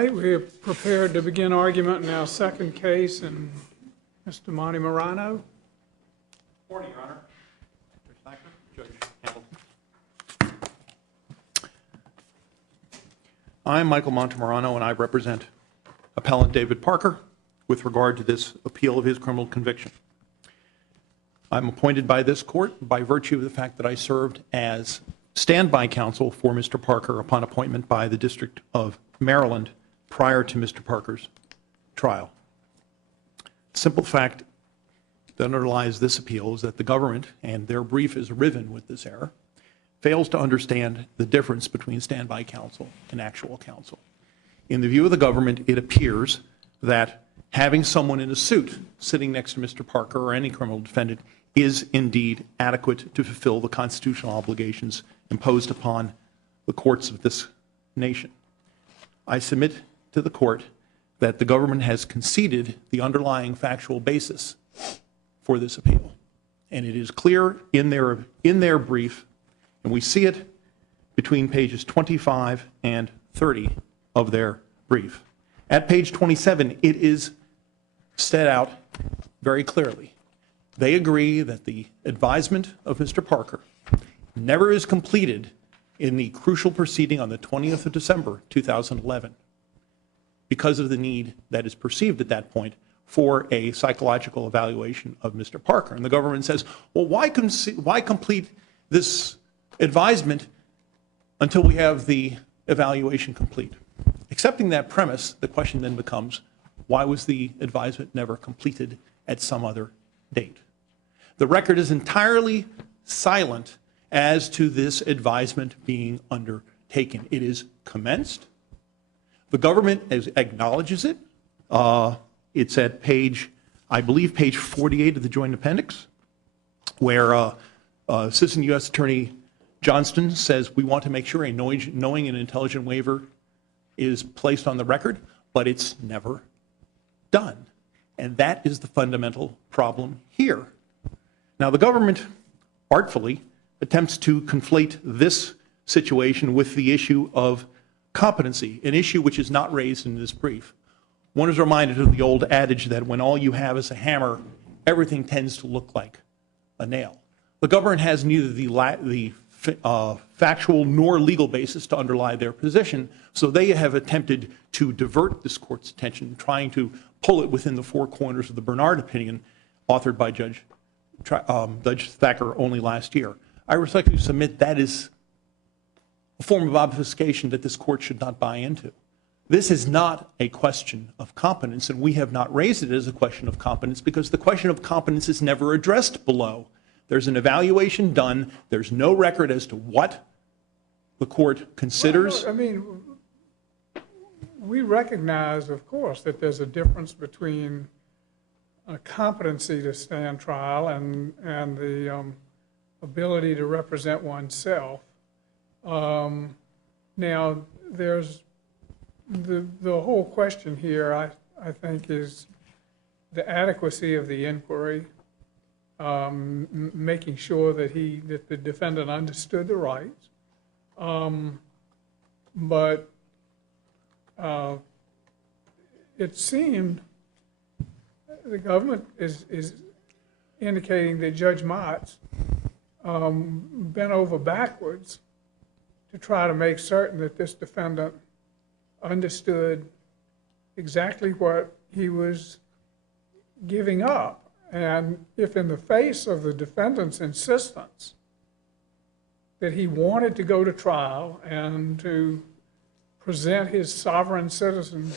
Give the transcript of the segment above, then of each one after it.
right, we're prepared to begin argument in our second case, and Mr. Monty Morano. Morning, Your Honor. Judge Thacker, Judge Hamilton. I'm Michael Montemorano, and I represent Appellant David Parker with regard to this appeal of his criminal conviction. I'm appointed by this court by virtue of the fact that I served as standby counsel for Mr. Parker upon appointment by the District of Maryland prior to Mr. Parker's trial. Simple fact that underlies this appeal is that the government, and their brief is riven with this error, fails to understand the difference between standby counsel and actual counsel. In the view of the government, it appears that having someone in a suit sitting next to Mr. Parker or any criminal defendant is indeed adequate to fulfill the constitutional obligations imposed upon the courts of this nation. I submit to the court that the government has conceded the underlying factual basis for this appeal. And it is clear in their brief, and we see it between pages 25 and 30 of their brief. At page 27, it is set out very clearly. They agree that the advisement of Mr. Parker never is completed in the crucial proceeding on the 20th of December, 2011, because of the need that is perceived at that point for a psychological evaluation of Mr. Parker. And the government says, well, why complete this advisement until we have the evaluation complete? Accepting that premise, the question then becomes, why was the advisement never completed at some other date? The record is entirely silent as to this advisement being undertaken. It is commenced. The government acknowledges it. It's at page, I believe, page 48 of the Joint Appendix, where Assistant U.S. Attorney Johnston says we want to make sure a knowing and intelligent waiver is placed on the record, but it's never done. And that is the fundamental problem here. Now, the government artfully attempts to conflate this situation with the issue of competency, an issue which is not raised in this brief. One is reminded of the old adage that when all you have is a hammer, everything tends to look like a nail. The government has neither the factual nor legal basis to underlie their position, so they have attempted to divert this court's attention, trying to pull it within the four corners of the Bernard opinion authored by Judge Thacker only last year. I respectfully submit that is a form of obfuscation that this court should not buy into. This is not a question of competence, and we have not raised it as a question of competence because the question of competence is never addressed below. There's an evaluation done. There's no record as to what the court considers. Well, I mean, we recognize, of course, that there's a difference between a competency to stand trial and the ability to represent oneself. Now, there's the whole question here, I think, is the adequacy of the inquiry, making sure that the defendant understood the rights. But it seemed the government is indicating that Judge Motz bent over backwards to try to make certain that this defendant understood exactly what he was giving up. And if in the face of the defendant's insistence that he wanted to go to trial and to present his sovereign citizen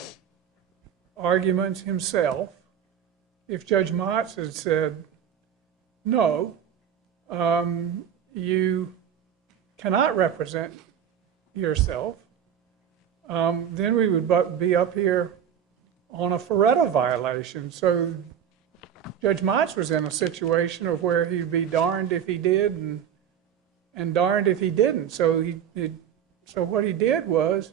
arguments himself, if Judge Motz had said, no, you cannot represent yourself, then we would be up here on a Feretta violation. So Judge Motz was in a situation of where he'd be darned if he did and darned if he didn't. So what he did was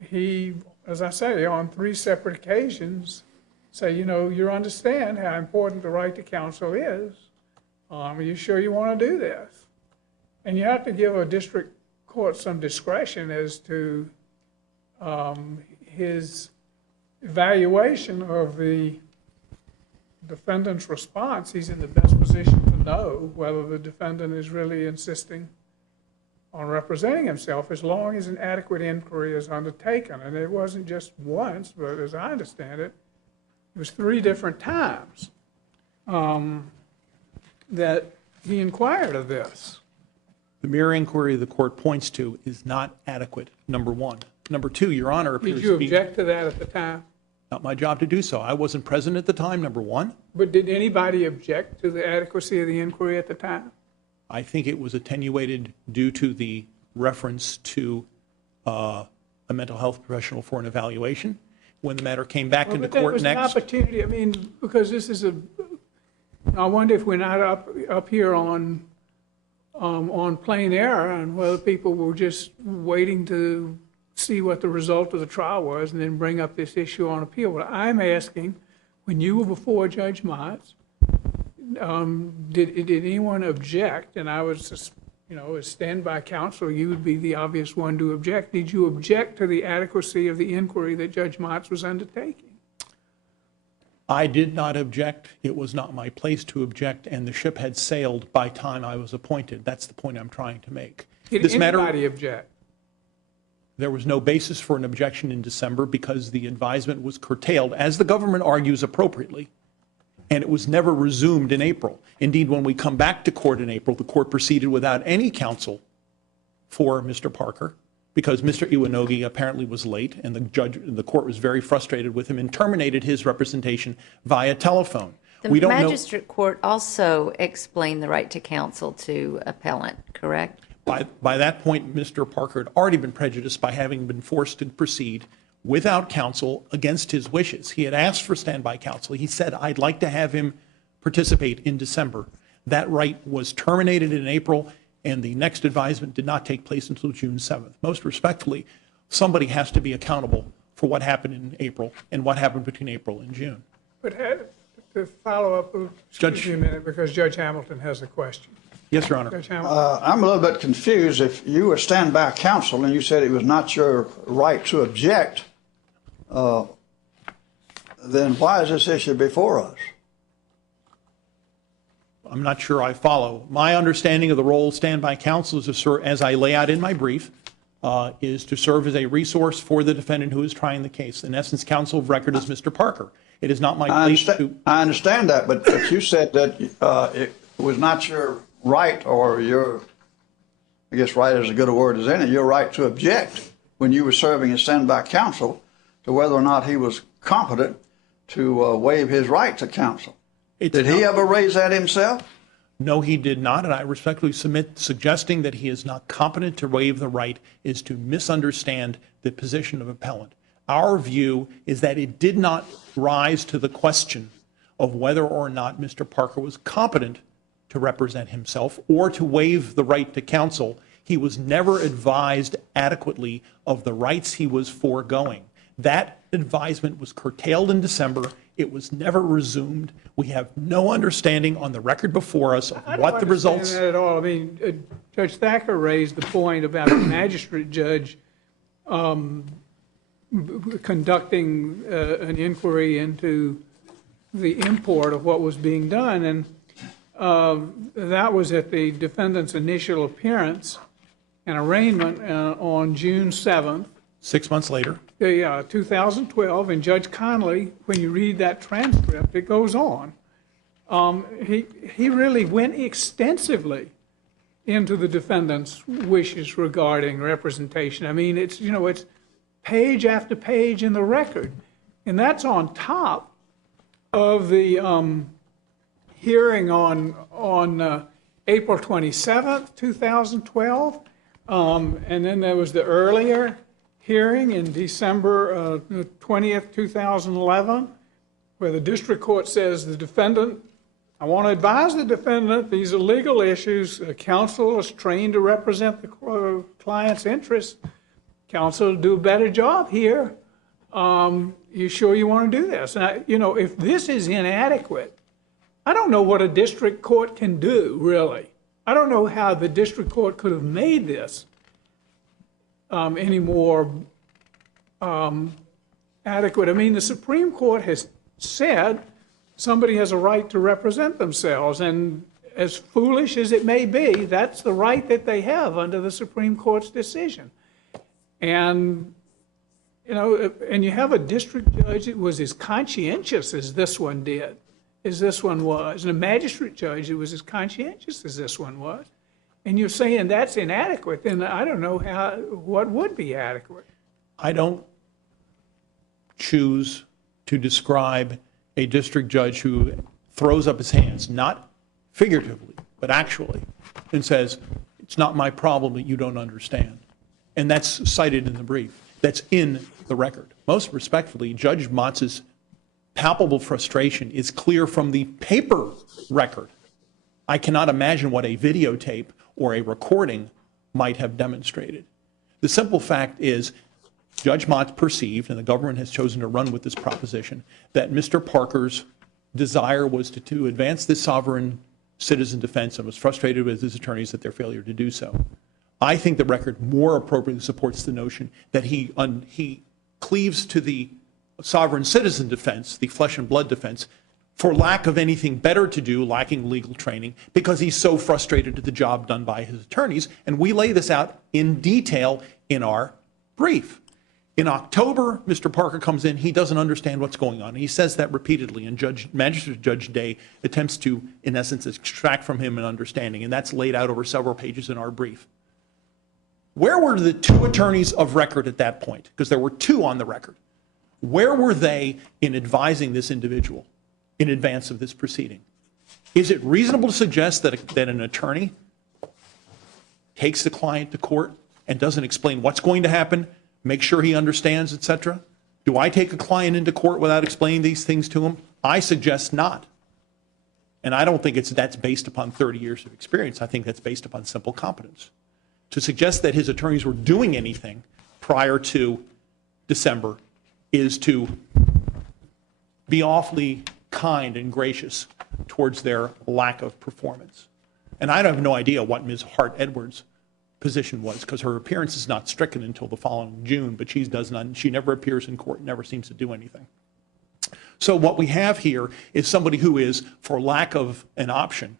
he, as I say, on 3 separate occasions, say, you understand how important the right to counsel is. Are you sure you want to do this? And you have to give a district court some discretion as to his evaluation of the defendant's response, he's in the best position to know whether the defendant is really insisting on representing himself as long as an adequate inquiry is undertaken. And it wasn't just once, but as I understand it, it was 3 different times that he inquired of this. The mere inquiry the court points to is not adequate, number one. Number two, Your Honor appears Did you to be object to that at the time? not my job to do so. I wasn't present at the time, number one. But did anybody object to the adequacy of the inquiry at the time? I think it was attenuated due to the reference to a mental health professional for an evaluation. When the matter came back into But that court was an next, opportunity, I mean, because this is I wonder if we're not up here on plain error and whether people were just waiting to see what the result of the trial was and then bring up this issue on appeal. But I'm asking, when you were before Judge Motz, did anyone object? And I was just, as standby counsel, you would be the obvious one to object. Did you object to the adequacy of the inquiry that Judge Motz was undertaking? I did not object. It was not my place to object, and the ship had sailed by time I was appointed. That's the point I'm trying to make. Did anybody object? There was no basis for an objection in December because the advisement was curtailed, as the government argues appropriately, and it was never resumed in April. Indeed, when we come back to court in April, the court proceeded without any counsel for Mr. Parker because Mr. Iwanogi apparently was late, and the court was very frustrated with him and terminated his representation via telephone. The magistrate court also explained the right to counsel to appellant, correct? By that point, Mr. Parker had already been prejudiced by having been forced to proceed without counsel against his wishes. He had asked for standby counsel. He said, I'd like to have him participate in December. That right was terminated in April, and the next advisement did not take place until June 7th. Most respectfully, somebody has to be accountable for what happened in April and what happened between April and June. But to follow up, excuse me a minute, because Judge Hamilton has a question. Yes, Your Honor. Judge Hamilton. I'm a little bit confused. If you were standby counsel and you said it was not your right to object, then why is this issue before us? I'm not sure I follow. My understanding of the role of standby counsel is to serve, as I lay out in my brief, is to serve as a resource for the defendant who is trying the case. In essence, counsel of record is Mr. Parker. It is not my place to... I understand that, but you said that it was not your right or your, I guess right is as good a word as any, your right to object when you were serving as standby counsel to whether or not he was competent to waive his right to counsel. Did he ever raise that himself? No, he did not, and I respectfully submit suggesting that he is not competent to waive the right is to misunderstand the position of appellant. Our view is that it did not rise to the question of whether or not Mr. Parker was competent to represent himself or to waive the right to counsel. He was never advised adequately of the rights he was foregoing. That advisement was curtailed in December. It was never resumed. We have no understanding on the record before us of what the results... I don't understand that at all. I mean, Judge Thacker raised the point about the magistrate judge conducting an inquiry into the import of what was being done, and that was at the defendant's initial appearance and arraignment on June 7th. 6 months later. 2012, and Judge Conley, when you read that transcript, it goes on. He really went extensively into the defendant's wishes regarding representation. I mean, it's page after page in the record, and that's on top of the hearing on April 27th, 2012, and then there was the earlier hearing in December 20th, 2011, where the district court says the defendant, I want to advise the defendant these are legal issues. Counsel is trained to represent the client's interests. Counsel will do a better job here. You sure you want to do this? And if this is inadequate, I don't know what a district court can do, really. I don't know how the district court could have made this any more adequate. I mean, the Supreme Court has said somebody has a right to represent themselves, and as foolish as it may be, that's the right that they have under the Supreme Court's decision. And, you know, and you have a district judge that was as conscientious as this one was, and a magistrate judge that was as conscientious as this one was. And you're saying that's inadequate, then I don't know what would be adequate. I don't choose to describe a district judge who throws up his hands, not figuratively, but actually, and says, it's not my problem that you don't understand. And that's cited in the brief. That's in the record. Most respectfully, Judge Motz's palpable frustration is clear from the paper record. I cannot imagine what a videotape or a recording might have demonstrated. The simple fact is, Judge Motz perceived, and the government has chosen to run with this proposition, that Mr. Parker's desire was to advance this sovereign citizen defense and was frustrated with his attorneys at their failure to do so. I think the record more appropriately supports the notion that he cleaves to the sovereign citizen defense, the flesh and blood defense, for lack of anything better to do, lacking legal training, because he's so frustrated at the job done by his attorneys. And we lay this out in detail in our brief. In October, Mr. Parker comes in, he doesn't understand what's going on. He says that repeatedly, and Magistrate Judge Day attempts to, in essence, extract from him an understanding, and that's laid out over several pages in our brief. Where were the two attorneys of record at that point? Because there were two on the record. Where were they in advising this individual in advance of this proceeding? Is it reasonable to suggest that an attorney takes the client to court and doesn't explain what's going to happen, make sure he understands, etc.? Do I take a client into court without explaining these things to him? I suggest not. And I don't think that's based upon 30 years of experience. I think that's based upon simple competence. To suggest that his attorneys were doing anything prior to December is to be awfully kind and gracious towards their lack of performance. And I have no idea what Ms. Hart-Edwards' position was, because her appearance is not stricken until the following June, but she never appears in court, never seems to do anything. So what we have here is somebody who is, for lack of an option,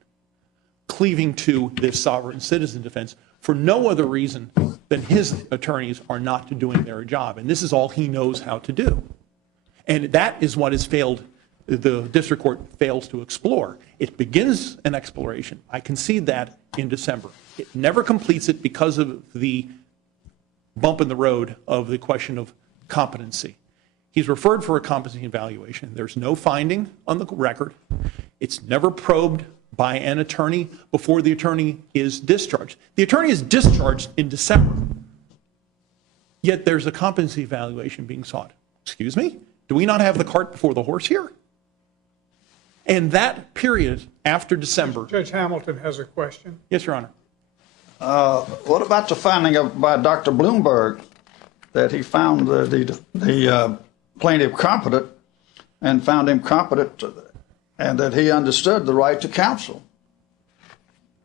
cleaving to this sovereign citizen defense for no other reason than his attorneys are not doing their job. And this is all he knows how to do. And that is what the district court fails to explore. It begins an exploration. I concede that in December. It never completes it because of the bump in the road of the question of competency. He's referred for a competency evaluation. There's no finding on the record. It's never probed by an attorney before the attorney is discharged. The attorney is discharged in December, yet there's a competency evaluation being sought. Excuse me? Do we not have the cart before the horse here? And that period after December. Judge Hamilton has a question. Yes, Your Honor. What about the finding by Dr. Bloomberg that he found the plaintiff competent and found him competent and that he understood the right to counsel?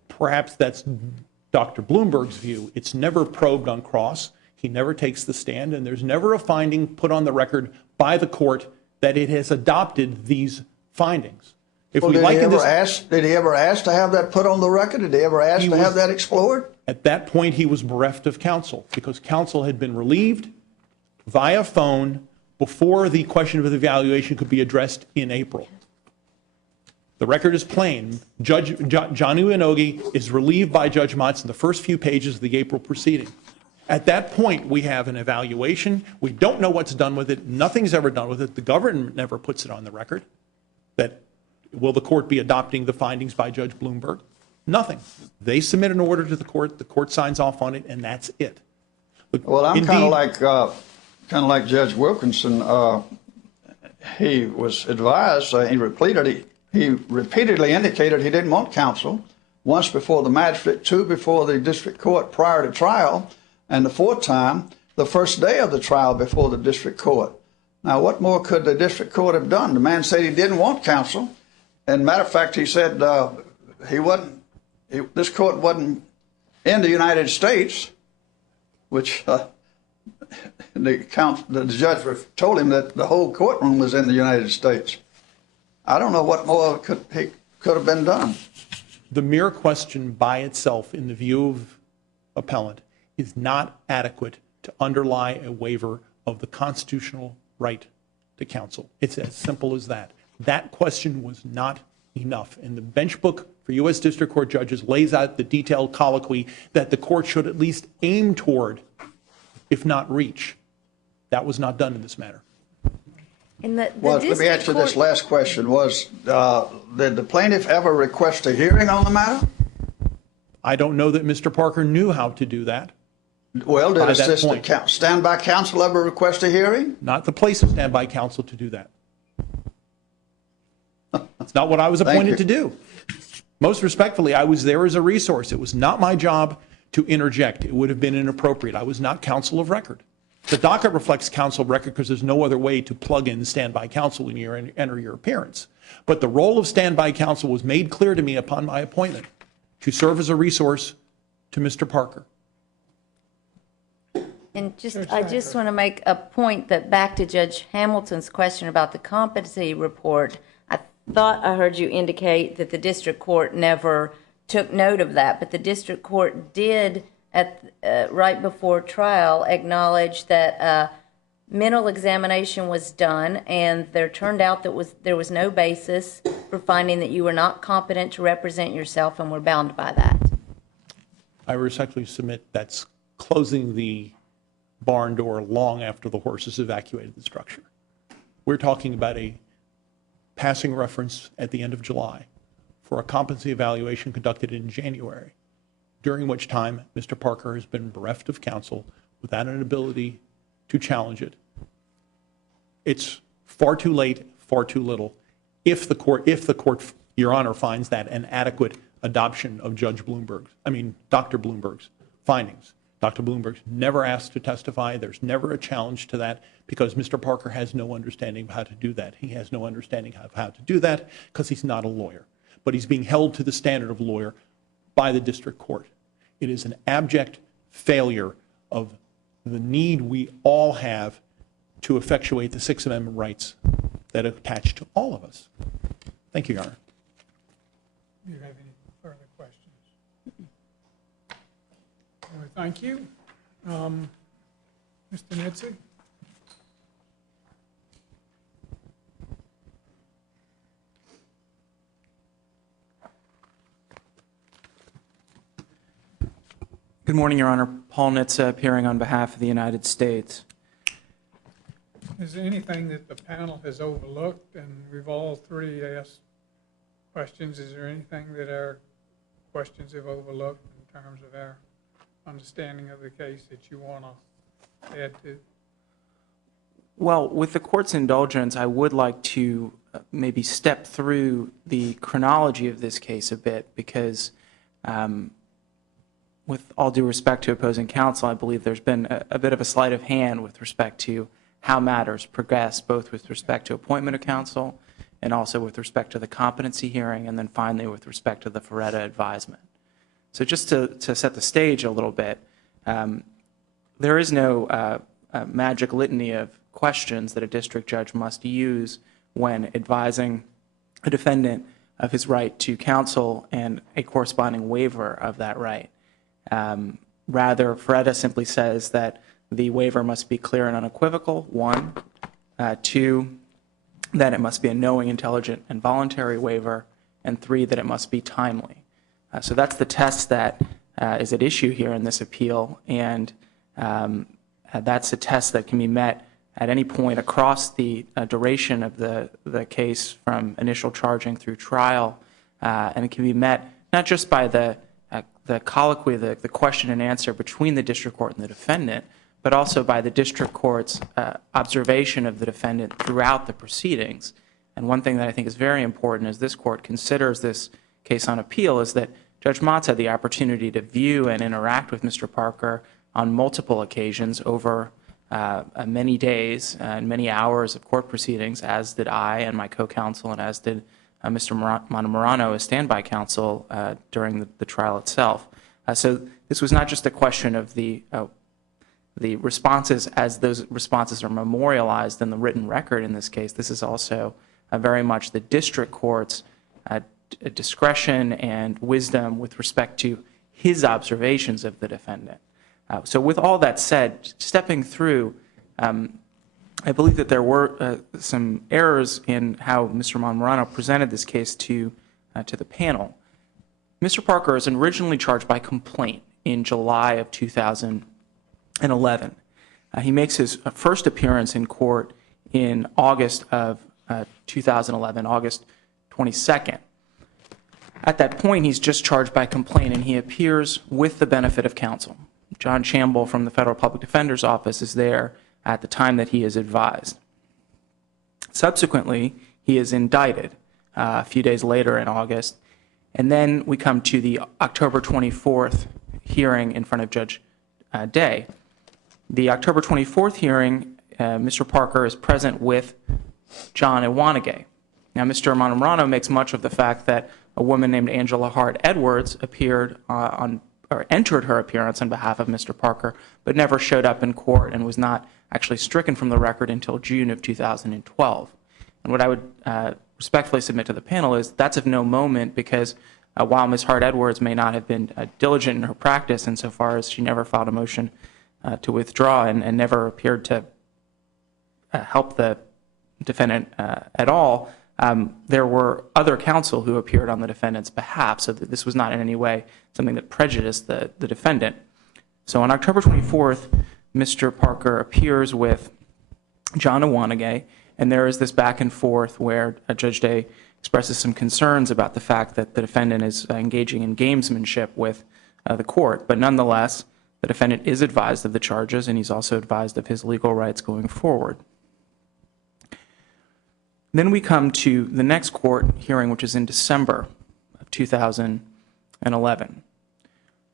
Perhaps that's Dr. Bloomberg's view. It's never probed on cross. He never takes the stand, and there's never a finding put on the record by the court that it has adopted these findings. If Well, we did he ever ask to have that put on the record? Did he ever ask to have that explored? At that point, he was bereft of counsel because counsel had been relieved via phone before the question of the evaluation could be addressed in April. The record is plain. Judge Johnny Inogi is relieved by Judge Motz in the first few pages of the April proceeding. At that point, we have an evaluation. We don't know what's done with it. Nothing's ever done with it. The government never puts it on the record. That will the court be adopting the findings by Judge Bloomberg? Nothing. They submit an order to the court signs off on it, and that's it. Well, I'm kind of like Judge Wilkinson. He was advised. He repeatedly indicated he didn't want counsel. Once before the magistrate, two before the district court prior to trial, and the fourth time, the first day of the trial before the district court. Now, what more could the district court have done? The man said he didn't want counsel. And matter of fact, he said this court wasn't in the United States, which the judge told him that the whole courtroom was in the United States. I don't know what more could have been done. The mere question by itself, in the view of appellant, is not adequate to underlie a waiver of the constitutional right to counsel. It's as simple as that. That question was not enough. And the bench book for U.S. District Court judges lays out the detailed colloquy that the court should at least aim toward, if not reach. That was not done in this matter. In the Well, let me district answer this court- last question. Did the plaintiff ever request a hearing on the matter? I don't know that Mr. Parker knew how to do that. Well, did By that assistant point. standby counsel ever request a hearing? Not the place of standby counsel to do that. It's not what I was Thank appointed to you. do. Most respectfully, I was there as a resource. It was not my job to interject. It would have been inappropriate. I was not counsel of record. The docket reflects counsel of record because there's no other way to plug in standby counsel when you enter your appearance. But the role of standby counsel was made clear to me upon my appointment to serve as a resource to Mr. Parker. And I just want to make a point that back to Judge Hamilton's question about the competency report, I thought I heard you indicate that the district court never took note of that, but the district court did right before trial acknowledge that mental examination was done and there turned out that there was no basis for finding that you were not competent to represent yourself and were bound by that. I respectfully submit that's closing the barn door long after the horses evacuated the structure. We're talking about a passing reference at the end of July for a competency evaluation conducted in January, during which time Mr. Parker has been bereft of counsel without an ability to challenge it. It's far too late, far too little. If the court, Your Honor, finds that an adequate adoption of Dr. Bloomberg's findings. Dr. Bloomberg's never asked to testify. There's never a challenge to that because Mr. Parker has no understanding of how to do that. He has no understanding of how to do that because he's not a lawyer. But he's being held to the standard of lawyer by the district court. It is an abject failure of the need we all have to effectuate the Sixth Amendment rights that attach to all of us. Thank you, Your Honor. Do you have any further questions? Well, thank you. Mr. Nitze? Good morning, Your Honor. Paul Nitze, appearing on behalf of the United States. Is there anything that the panel has overlooked? And we've all three asked questions. Is there anything that our questions have overlooked in terms of our understanding of the case that you want to add to? Well, with the court's indulgence, I would like to maybe step through the chronology of this case a bit because with all due respect to opposing counsel, I believe there's been a bit of a sleight of hand with respect to how matters progress, both with respect to appointment of counsel and also with respect to the competency hearing, and then finally with respect to the Ferretta advisement. So just to set the stage a little bit, there is no magic litany of questions that a district judge must use when advising a defendant of his right to counsel and a corresponding waiver of that right. Rather, Ferretta simply says that the waiver must be clear and unequivocal, 1. 2, that it must be a knowing, intelligent, and voluntary waiver, and 3, that it must be timely. So that's the test that is at issue here in this appeal, and that's a test that can be met at any point across the duration of the case from initial charging through trial, and it can be met not just by the colloquy, the question and answer between the district court and the defendant, but also by the district court's observation of the defendant throughout the proceedings. And one thing that I think is very important as this court considers this case on appeal is that Judge Motz had the opportunity to view and interact with Mr. Parker on multiple occasions over many days and many hours of court proceedings, as did I and my co-counsel, and as did Mr. Montemurano as standby counsel during the trial itself. So this was not just a question of the the responses, as those responses are memorialized in the written record in this case, this is also very much the district court's discretion and wisdom with respect to his observations of the defendant. So with all that said, stepping through, I believe that there were some errors in how Mr. Montemurano presented this case to the panel. Mr. Parker is originally charged by complaint in July of 2011. He makes his first appearance in court in August of 2011, August 22nd. At that point, he's just charged by complaint, and he appears with the benefit of counsel. John Chamble from the Federal Public Defender's Office is there at the time that he is advised. Subsequently, he is indicted a few days later in August, and then we come to the October 24th hearing in front of Judge Day. The October 24th hearing, Mr. Parker is present with John Iwanage. Now, Mr. Montemurano makes much of the fact that a woman named Angela Hart Edwards entered her appearance on behalf of Mr. Parker, but never showed up in court and was not actually stricken from the record until June of 2012. And what I would respectfully submit to the panel is that's of no moment, because while Ms. Hart Edwards may not have been diligent in her practice insofar as she never filed a motion to withdraw and never appeared to help the defendant at all, there were other counsel who appeared on the defendant's behalf, so that this was not in any way something that prejudiced the defendant. So on October 24th, Mr. Parker appears with John Iwanage, and there is this back and forth where Judge Day expresses some concerns about the fact that the defendant is engaging in gamesmanship with the court. But nonetheless, the defendant is advised of the charges, and he's also advised of his legal rights going forward. Then we come to the next court hearing, which is in December of 2011.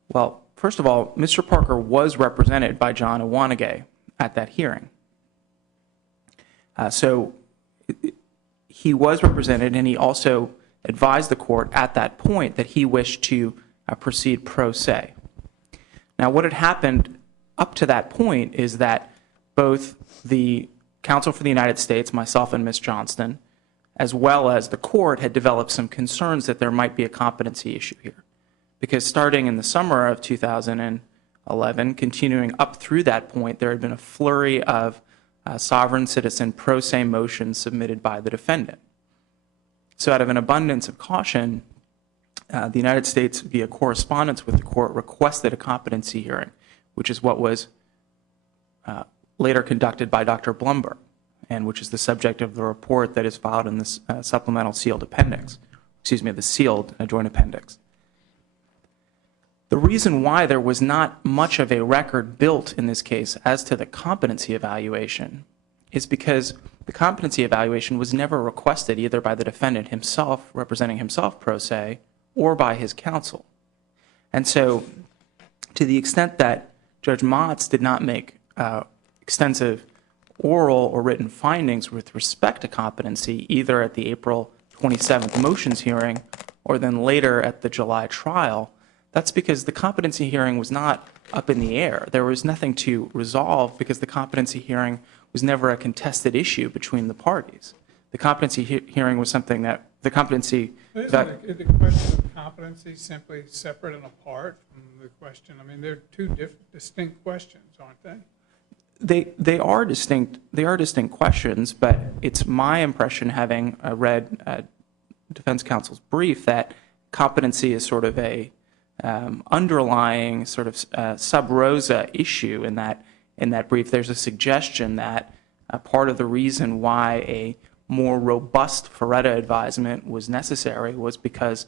Well, first of all, Mr. Parker was represented by John Iwanage at that hearing. So he was represented, and he also advised the court at that point that he wished to proceed pro se. Now, what had happened up to that point is that both the counsel for the United States, myself and Ms. Johnston, as well as the court, had developed some concerns that there might be a competency issue here. Because starting in the summer of 2011, continuing up through that point, there had been a flurry of sovereign citizen pro se motions submitted by the defendant. So out of an abundance of caution, the United States, via correspondence with the court, requested a competency hearing, which is what was later conducted by Dr. Blumberg, and which is the subject of the report that is filed in this supplemental sealed appendix, the sealed joint appendix. The reason why there was not much of a record built in this case as to the competency evaluation is because the competency evaluation was never requested either by the defendant himself, representing himself pro se, or by his counsel. And so, to the extent that Judge Motz did not make extensive oral or written findings with respect to competency, either at the April 27th motions hearing or then later at the July trial, that's because the competency hearing was not up in the air. There was nothing to resolve because the competency hearing was never a contested issue between the parties. The competency hearing was something that the competency... Isn't the question of competency simply separate and apart from the question? I mean, they're two distinct questions, aren't they? They are distinct. They are distinct questions, but it's my impression, having read defense counsel's brief, that competency is sort of a underlying sort of sub rosa issue. In that brief, there's a suggestion that part of the reason why a more robust Ferretta advisement was necessary was because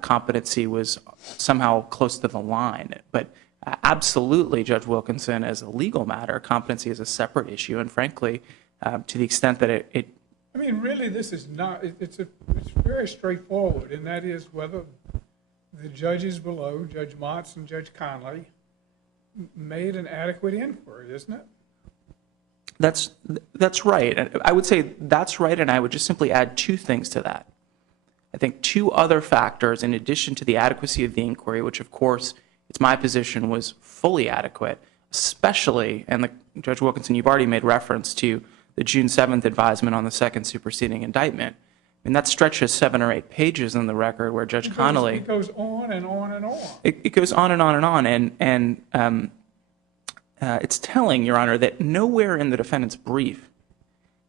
competency was somehow close to the line. But absolutely, Judge Wilkinson, as a legal matter, competency is a separate issue, and frankly, to the extent that it I mean, really, this is not, it's very straightforward, and that is whether the judges below, Judge Motz and Judge Conley, made an adequate inquiry, isn't it? That's right. I would say that's right, and I would just simply add two things to that. I think two other factors, in addition to the adequacy of the inquiry, which of course, it's my position, was fully adequate. especially, and Judge Wilkinson, you've already made reference to the June 7th advisement on the second superseding indictment. And that stretches 7 or 8 pages in the record where Judge Connolly... It goes on and on and on. It goes on and on and on. And it's telling, Your Honor, that nowhere in the defendant's brief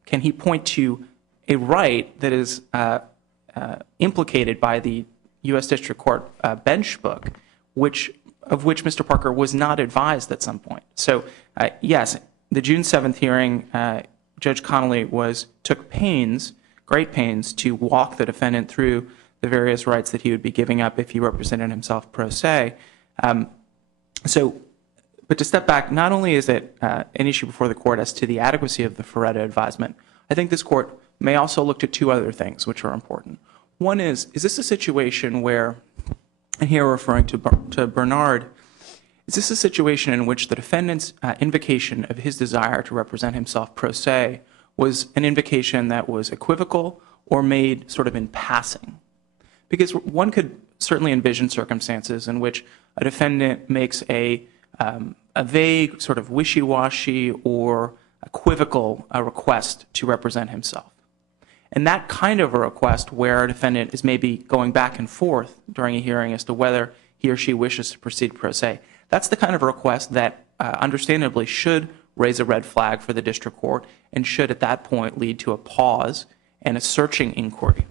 can he point to a right that is implicated by the U.S. District Court bench book, of which Mr. Parker was not advised at some point. So, yes, the June 7th hearing, Judge Connolly took great pains, to walk the defendant through the various rights that he would be giving up if he represented himself pro se. But to step back, not only is it an issue before the court as to the adequacy of the Ferretta advisement, I think this court may also look to 2 other things which are important. One is this a situation where, and here referring to Bernard, is this a situation in which the defendant's invocation of his desire to represent himself pro se was an invocation that was equivocal or made sort of in passing? Because one could certainly envision circumstances in which a defendant makes a vague, sort of wishy-washy or equivocal request to represent himself. And that kind of a request where a defendant is maybe going back and forth during a hearing as to whether he or she wishes to proceed pro se, that's the kind of a request that understandably should raise a red flag for the district court and should at that point lead to a pause and a searching inquiry.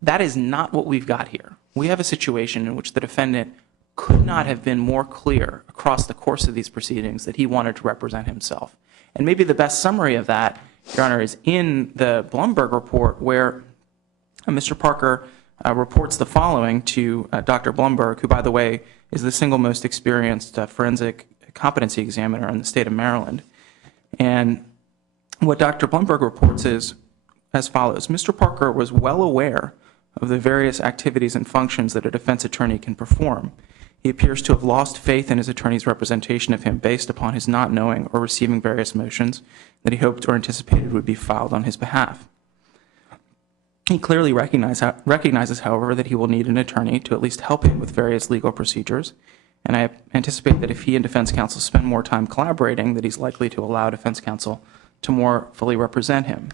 That is not what we've got here. We have a situation in which the defendant could not have been more clear across the course of these proceedings that he wanted to represent himself. And maybe the best summary of that, Your Honor, is in the Blumberg report, where Mr. Parker reports the following to Dr. Blumberg, who, by the way, is the single most experienced forensic competency examiner in the state of Maryland. And what Dr. Blumberg reports is as follows: Mr. Parker was well aware of the various activities and functions that a defense attorney can perform. He appears to have lost faith in his attorney's representation of him based upon his not knowing or receiving various motions that he hoped or anticipated would be filed on his behalf. He clearly recognizes, however, that he will need an attorney to at least help him with various legal procedures, and I anticipate that if he and defense counsel spend more time collaborating, that he's likely to allow defense counsel to more fully represent him.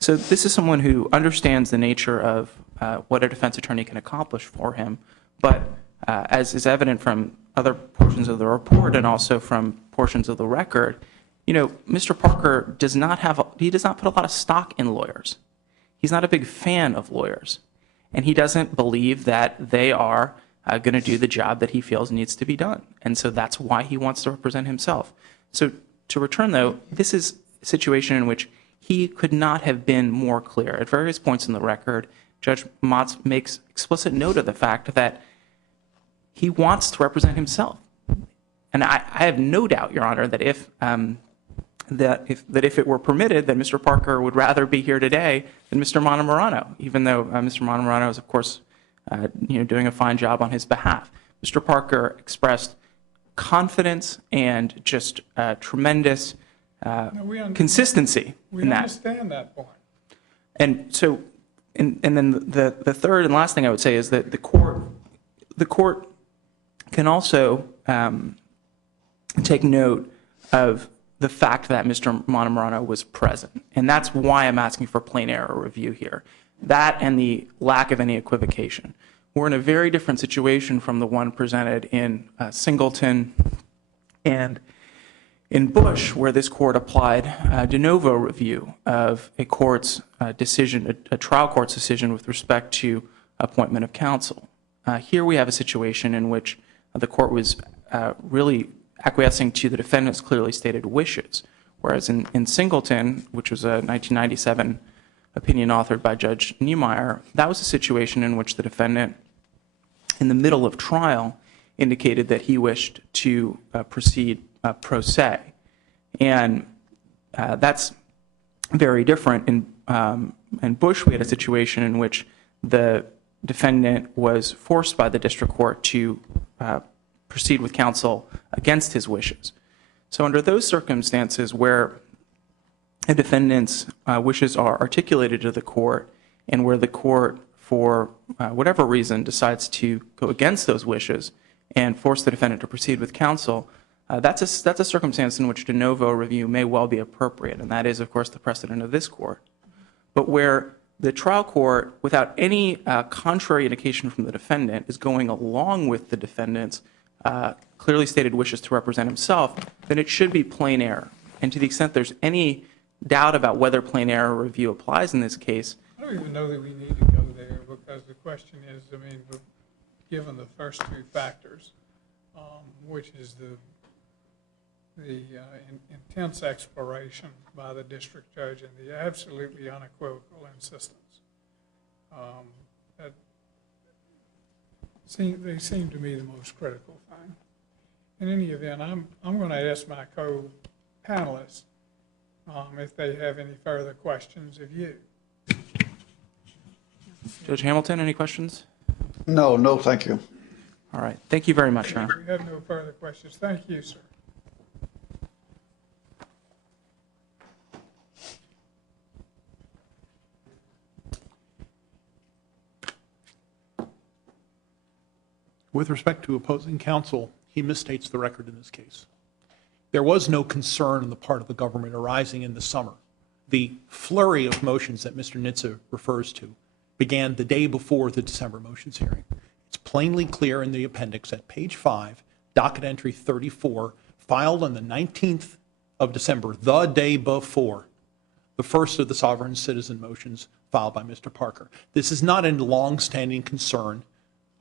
So this is someone who understands the nature of what a defense attorney can accomplish for him, but as is evident from other portions of the report and also from portions of the record, Mr. Parker does not put a lot of stock in lawyers. He's not a big fan of lawyers, and he doesn't believe that they are going to do the job that he feels needs to be done. And so that's why he wants to represent himself. So to return, though, this is a situation in which he could not have been more clear. At various points in the record, Judge Motz makes explicit note of the fact that he wants to represent himself. And I have no doubt, Your Honor, that if it were permitted, that Mr. Parker would rather be here today than Mr. Montemurano, even though Mr. Montemurano is, of course, doing a fine job on his behalf. Mr. Parker expressed confidence and just tremendous consistency in that. We understand that point. And so, and then the third and last thing I would say is that the court can also take note of the fact that Mr. Montemurano was present. And that's why I'm asking for plain error review here. That and the lack of any equivocation. We're in a very different situation from the one presented in Singleton and in Bush, where this court applied a de novo review of a court's decision, a trial court's decision with respect to appointment of counsel. Here we have a situation in which the court was really acquiescing to the defendant's clearly stated wishes, whereas in Singleton, which was a 1997 opinion authored by Judge Niemeyer, that was a situation in which the defendant, in the middle of trial, indicated that he wished to proceed pro se. And that's very different. In Bush, we had a situation in which the defendant was forced by the district court to proceed with counsel against his wishes. So under those circumstances where a defendant's wishes are articulated to the court and where the court, for whatever reason, decides to go against those wishes and force the defendant to proceed with counsel, That's a circumstance in which de novo review may well be appropriate, and that is, of course, the precedent of this court. But where the trial court, without any contrary indication from the defendant, is going along with the defendant's clearly stated wishes to represent himself, then it should be plain error. And to the extent there's any doubt about whether plain error review applies in this case, I don't even know that we need to go there, because the question is, I mean, given the first two factors, which is the intense exploration by the district judge and the absolutely unequivocal insistence, they seem to me the most critical thing. In any event, I'm going to ask my co-panelists if they have any further questions of you. Judge Hamilton, any questions? No, thank you. All right. Thank you very much, Your Honor. We have no further questions. Thank you, sir. With respect to opposing counsel, he misstates the record in this case. There was no concern on the part of the government arising in the summer. The flurry of motions that Mr. Nitze refers to began the day before the December motions hearing. It's plainly clear in the appendix at page 5, docket entry 34, filed on the 19th of December, the day before the first of the sovereign citizen motions filed by Mr. Parker. This is not a long-standing concern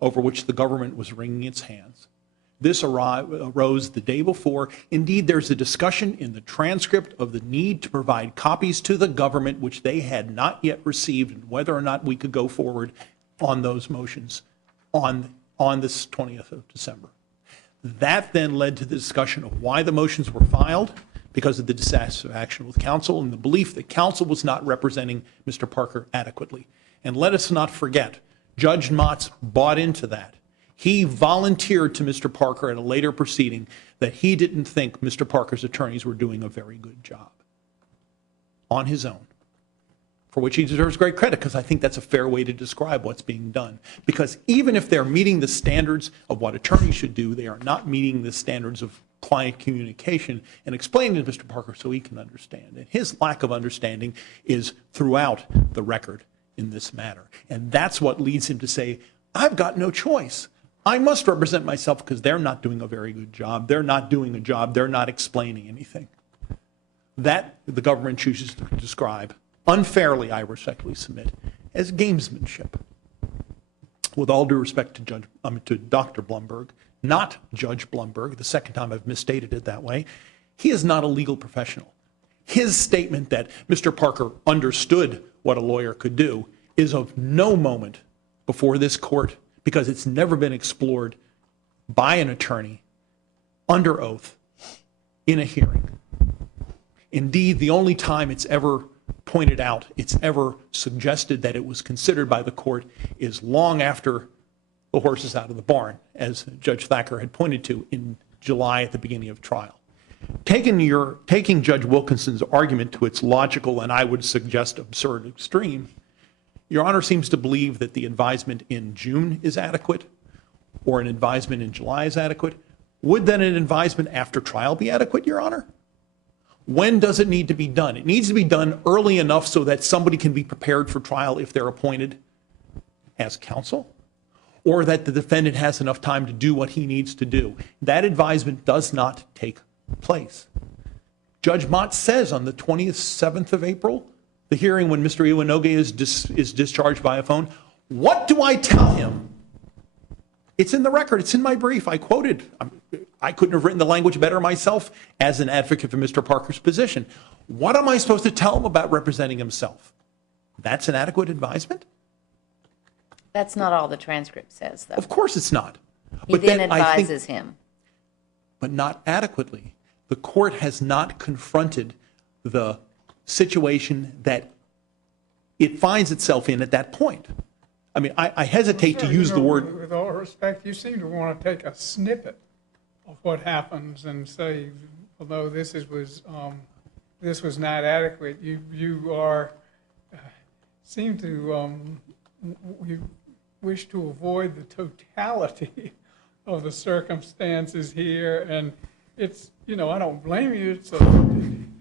over which the government was wringing its hands. This arose the day before. Indeed, there's a discussion in the transcript of the need to provide copies to the government, which they had not yet received, and whether or not we could go forward on those motions on this 20th of December. That then led to the discussion of why the motions were filed, because of the dissatisfaction with counsel and the belief that counsel was not representing Mr. Parker adequately. And let us not forget, Judge Motz bought into that. He volunteered to Mr. Parker at a later proceeding that he didn't think Mr. Parker's attorneys were doing a very good job on his own, for which he deserves great credit, because I think that's a fair way to describe what's being done. Because even if they're meeting the standards of what attorneys should do, they are not meeting the standards of client communication and explaining to Mr. Parker so he can understand. And his lack of understanding is throughout the record in this matter. And that's what leads him to say, I've got no choice. I must represent myself because they're not doing a very good job. They're not doing a job. They're not explaining anything. That the government chooses to describe, unfairly, I respectfully submit, as gamesmanship. With all due respect to Dr. Blumberg, not Judge Blumberg, the second time I've misstated it that way, he is not a legal professional. His statement that Mr. Parker understood what a lawyer could do is of no moment before this court, because it's never been explored by an attorney under oath in a hearing. Indeed, the only time it's ever pointed out, it's ever suggested that it was considered by the court is long after the horse is out of the barn, as Judge Thacker had pointed to in July at the beginning of trial. Taking Judge Wilkinson's argument to its logical and I would suggest absurd extreme, Your Honor seems to believe that the advisement in June is adequate or an advisement in July is adequate. Would then an advisement after trial be adequate, Your Honor? When does it need to be done? It needs to be done early enough so that somebody can be prepared for trial if they're appointed as counsel, or that the defendant has enough time to do what he needs to do. That advisement does not take place. Judge Mott says on the 27th of April, the hearing when Mr. Iwanoge is discharged by a phone, what do I tell him? It's in the record. It's in my brief. I quoted. I couldn't have written the language better myself as an advocate for Mr. Parker's position. What am I supposed to tell him about representing himself? That's an adequate advisement? That's not all the transcript says, though. Of course it's not. He then I think- advises him. but not adequately. The court has not confronted the situation that it finds itself in at that point. I mean, I hesitate to Sir, use the word. With all respect, you seem to want to take a snippet of what happens and say, although this was not adequate, you seem to you wish to avoid the totality of the circumstances here, and it's, you know, I don't blame you.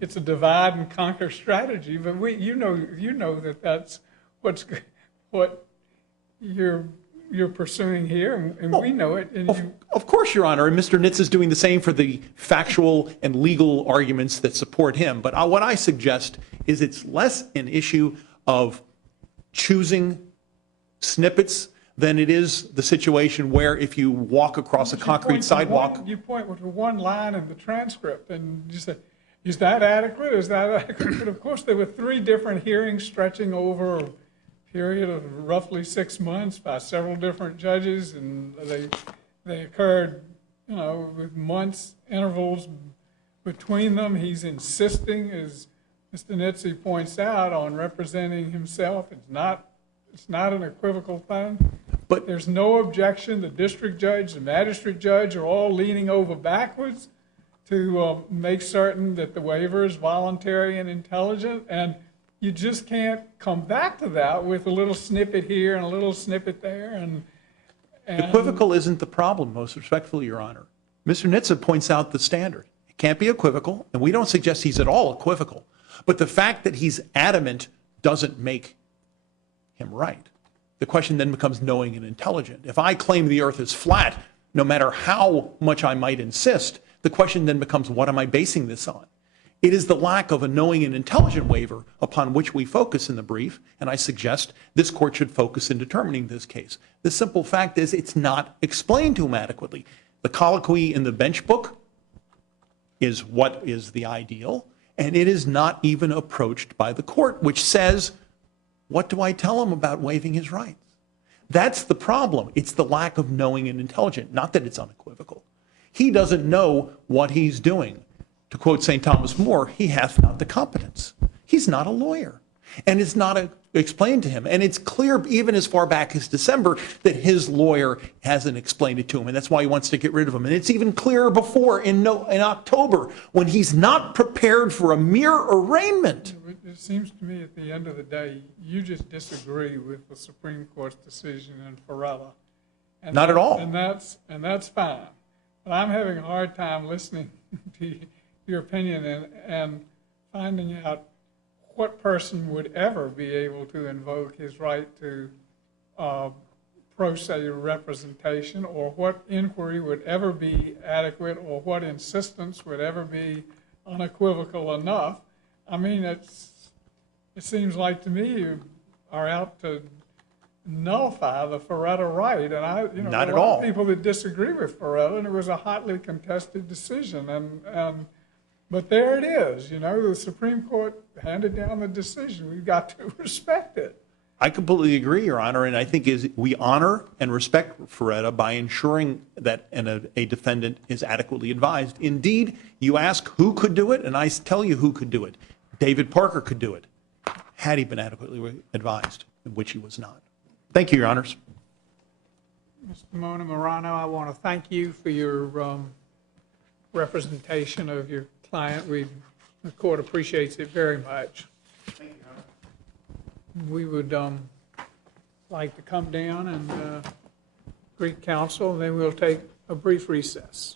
It's a divide and conquer strategy, but you know that that's what you're pursuing here, and we know it. And Of course, Your Honor, and Mr. Nitz is doing the same for the factual and legal arguments that support him. But what I suggest is it's less an issue of choosing snippets than it is the situation where if you walk across a concrete sidewalk. You point to one line in the transcript, and you say, is that adequate? Is that adequate? But of course, there were 3 different hearings stretching over a period of roughly 6 months by several different judges, and they occurred, you know, with months intervals between them. He's insisting, as Mr. Nitze points out, on representing himself. It's not an equivocal thing. But There's no objection. The district judge, the magistrate judge are all leaning over backwards to make certain that the waiver is voluntary and intelligent. And you just can't come back to that with a little snippet here and a little snippet there. And equivocal isn't the problem, most respectfully, Your Honor. Mr. Nitze points out the standard. It can't be equivocal, and we don't suggest he's at all equivocal. But the fact that he's adamant doesn't make him right. The question then becomes knowing and intelligent. If I claim the earth is flat, no matter how much I might insist, the question then becomes, what am I basing this on? It is the lack of a knowing and intelligent waiver upon which we focus in the brief, and I suggest this court should focus in determining this case. The simple fact is it's not explained to him adequately. The colloquy in the bench book is what is the ideal, and it is not even approached by the court, which says, what do I tell him about waiving his rights? That's the problem. It's the lack of knowing and intelligent, not that it's unequivocal. He doesn't know what he's doing. To quote St. Thomas More, he hath not the competence. He's not a lawyer. And it's not explained to him. And it's clear even as far back as December that his lawyer hasn't explained it to him. And that's why he wants to get rid of him. And it's even clearer before in October when he's not prepared for a mere arraignment. it seems to me at the end of the day, you just disagree with the Supreme Court's decision in Ferrella. Not at all. And that's fine. But I'm having a hard time listening to your opinion and finding out what person would ever be able to invoke his right to pro se representation, or what inquiry would ever be adequate, or what insistence would ever be unequivocal enough. I mean, it seems like to me you are out to nullify the Ferretta right, and Not a at lot all. of people that disagree with Ferretta, and it was a hotly contested decision, but there it is. The Supreme Court handed down the decision. We've got to respect it. I completely agree, Your Honor, and I think we honor and respect Ferretta by ensuring that a defendant is adequately advised. Indeed, you ask who could do it, and I tell you who could do it. David Parker could do it, had he been adequately advised, which he was not. Thank you, Your Honors. Mr. Mona Morano, I want to thank you for your representation of your client. The court appreciates it very much. Thank you, Your Honor. We would like to come down and greet counsel, and then we'll take a brief recess.